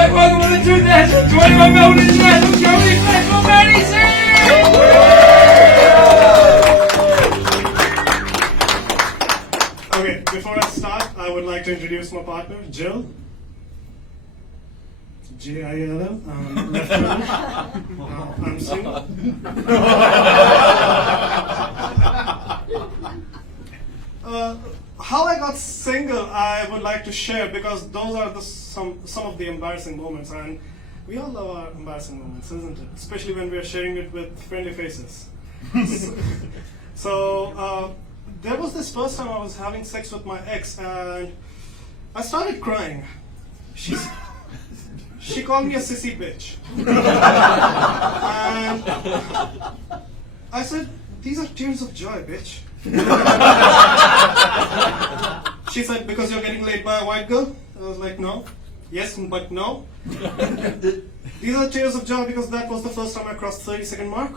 Alright, welcome to the 2021 Melbourne International Comedy Festival, MICF! Okay, before I start, I would like to introduce my partner, Jill. J-I-L-L. Left hand. I'm single. How I got single, I would like to share because those are some of the embarrassing moments, and we all love our embarrassing moments, isn't it? Especially when we are sharing it with friendly faces. So there was this first time I was having sex with my ex, and I started crying. She called me a sissy bitch. And I said, "These are tears of joy, bitch." She said, "Because you're getting laid by a white girl?" I was like, "No." "Yes, but no." "These are tears of joy because that was the first time I crossed 30-second mark."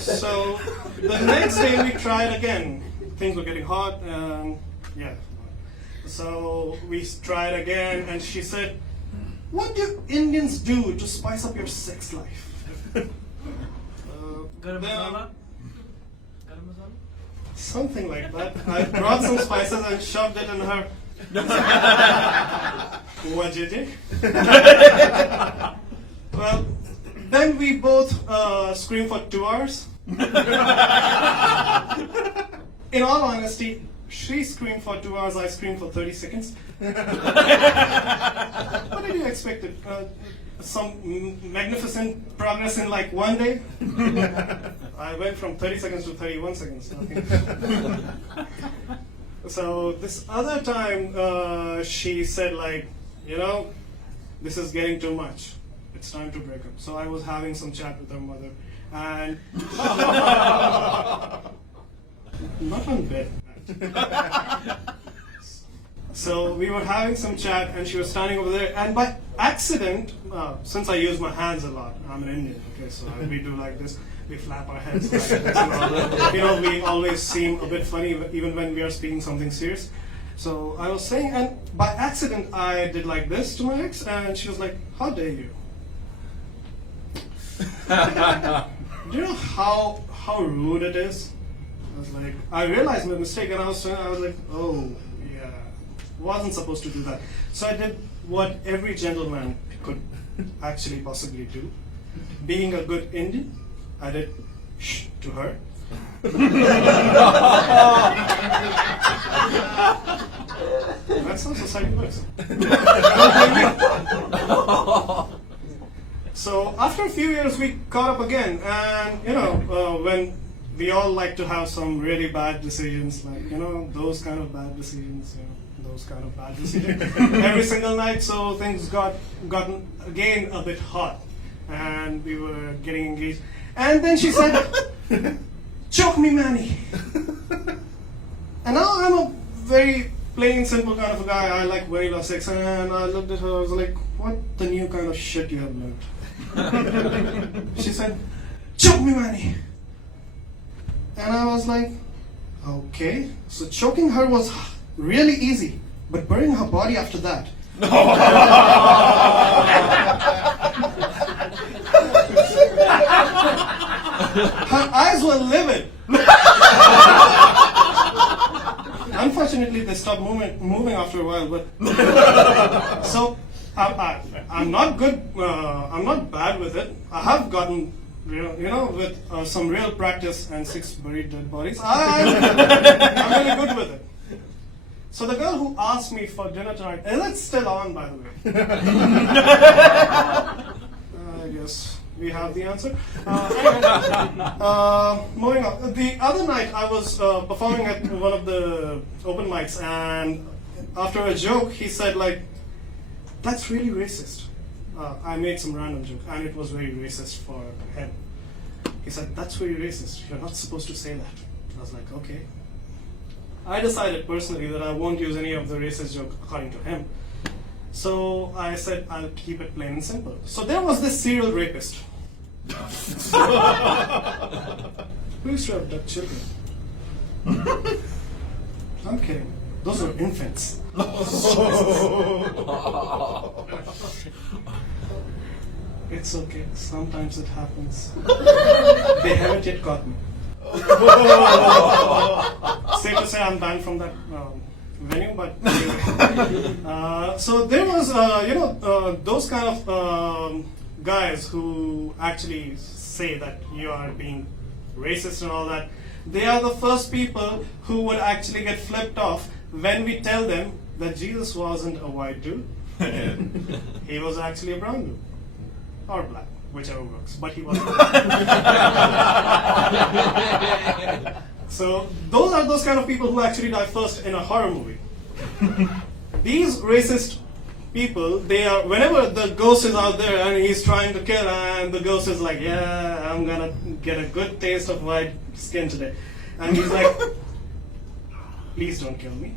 So the next day we tried again. Things were getting hot, and yeah. So we tried again, and she said, "What do Indians do to spice up your sex life?" Garam masala? Garam masala? Something like that. I brought some spices and shoved it in her. Wajiji. Well, then we both screamed for 2 hours. In all honesty, she screamed for 2 hours, I screamed for 30 seconds. What did you expect? Some magnificent progress in like one day? I went from 30 seconds to 31 seconds. So this other time, she said like, this is getting too much. It's time to break up. So I was having some chat with her mother, and not on bed. So we were having some chat, and she was standing over there, and by accident, since I use my hands a lot, I'm an Indian, okay, so we do like this, we flap our heads like this and all that. We always seem a bit funny even when we are speaking something serious. So I was saying, and by accident I did like this to my ex, and she was like, "How dare you?" Do you know how rude it is? I was like, I realized my mistake, and I was like, oh yeah, wasn't supposed to do that. So I did what every gentleman could actually possibly do. Being a good Indian, I did shh to her. That's how society works. So after a few years, we caught up again, and when we all like to have some really bad decisions, like those kind of bad decisions, every single night. So things gotten again a bit hot, and we were getting engaged. And then she said, "Choke me, Manny." And now I'm a very plain, simple kind of a guy. I like vanilla sex, and I looked at her. I was like, "What the new kind of shit you have learned?" She said, "Choke me, Manny." And I was like, okay. So choking her was really easy, but burning her body after that. Her eyes were livid. Unfortunately, they stopped moving after a while. But so I'm not good. I'm not bad with it. I have gotten, with some real practice and 6 buried dead bodies. I'm really good with it. So the girl who asked me for dinner tonight, is it still on, by the way? I guess we have the answer. Moving on. The other night I was performing at one of the open mics, and after a joke, he said like, "That's really racist." I made some random joke, and it was very racist for him. He said, "That's very racist. You're not supposed to say that." I was like, okay. I decided personally that I won't use any of the racist joke according to him. So I said, I'll keep it plain and simple. So there was this serial rapist who used to abduct children. I'm kidding. Those were infants. It's okay. Sometimes it happens. They haven't yet caught me. Safe to say I'm banned from that venue, but anyway. So there was, those kind of guys who actually say that you are being racist and all that. They are the first people who would actually get flipped off when we tell them that Jesus wasn't a white dude. He was actually a brown dude. Or black, whichever works. But he was black. So those are those kind of people who actually die first in a horror movie. These racist people, they are, whenever the ghost is out there and he's trying to kill, and the ghost is like, yeah, I'm gonna get a good taste of white skin today. And he's like, please don't kill me.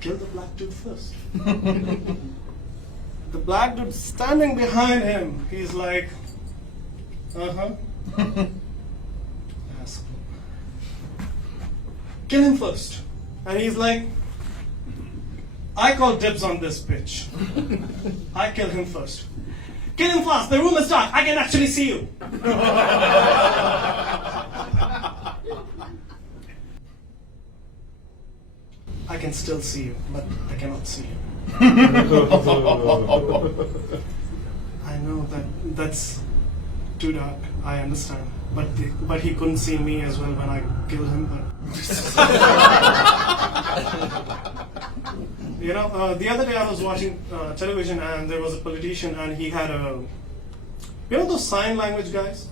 Kill the black dude first. The black dude standing behind him, he's like, asshole. Kill him first. And he's like, I call dibs on this bitch. I kill him first. Kill him fast, the room is dark, I can actually see you. I can still see you, but I cannot see you. I know that's too dark, I understand. But he couldn't see me as well when I killed him. The other day I was watching television and there was a politician and he had those sign language guys?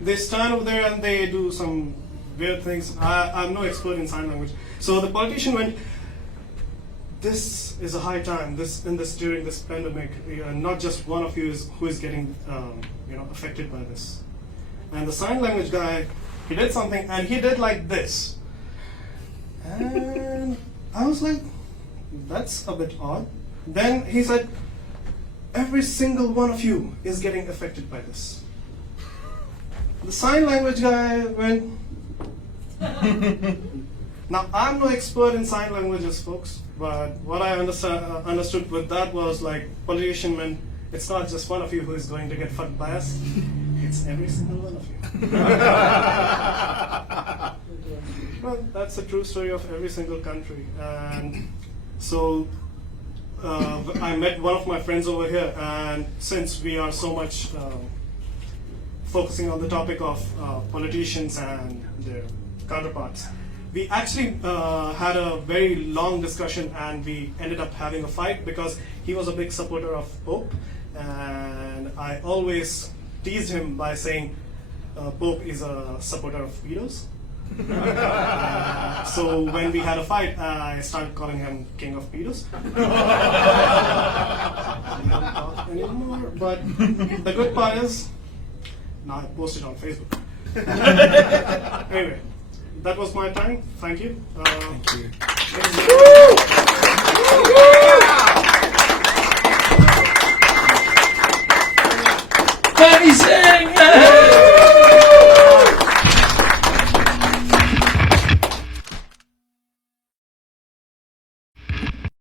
They stand over there and they do some weird things. I'm no expert in sign language. So the politician went, this is a high time, during this pandemic, not just one of you who is getting affected by this. And the sign language guy, he did something and he did like this. And I was like, that's a bit odd. Then he said, every single one of you is getting affected by this. The sign language guy went, now I'm no expert in sign languages, folks, but what I understood with that was like, politician meant it's not just one of you who is going to get fucked by us, it's every single one of you. Well, that's a true story of every single country. And so I met one of my friends over here, and since we are so much focusing on the topic of politicians and their counterparts, we actually had a very long discussion and we ended up having a fight because he was a big supporter of Pope, and I always teased him by saying Pope is a supporter of pedos. So when we had a fight, I started calling him King of Pedos. We don't talk anymore, but the good part is, now I post it on Facebook. Anyway, that was my time. Thank you. Thank you. That is it.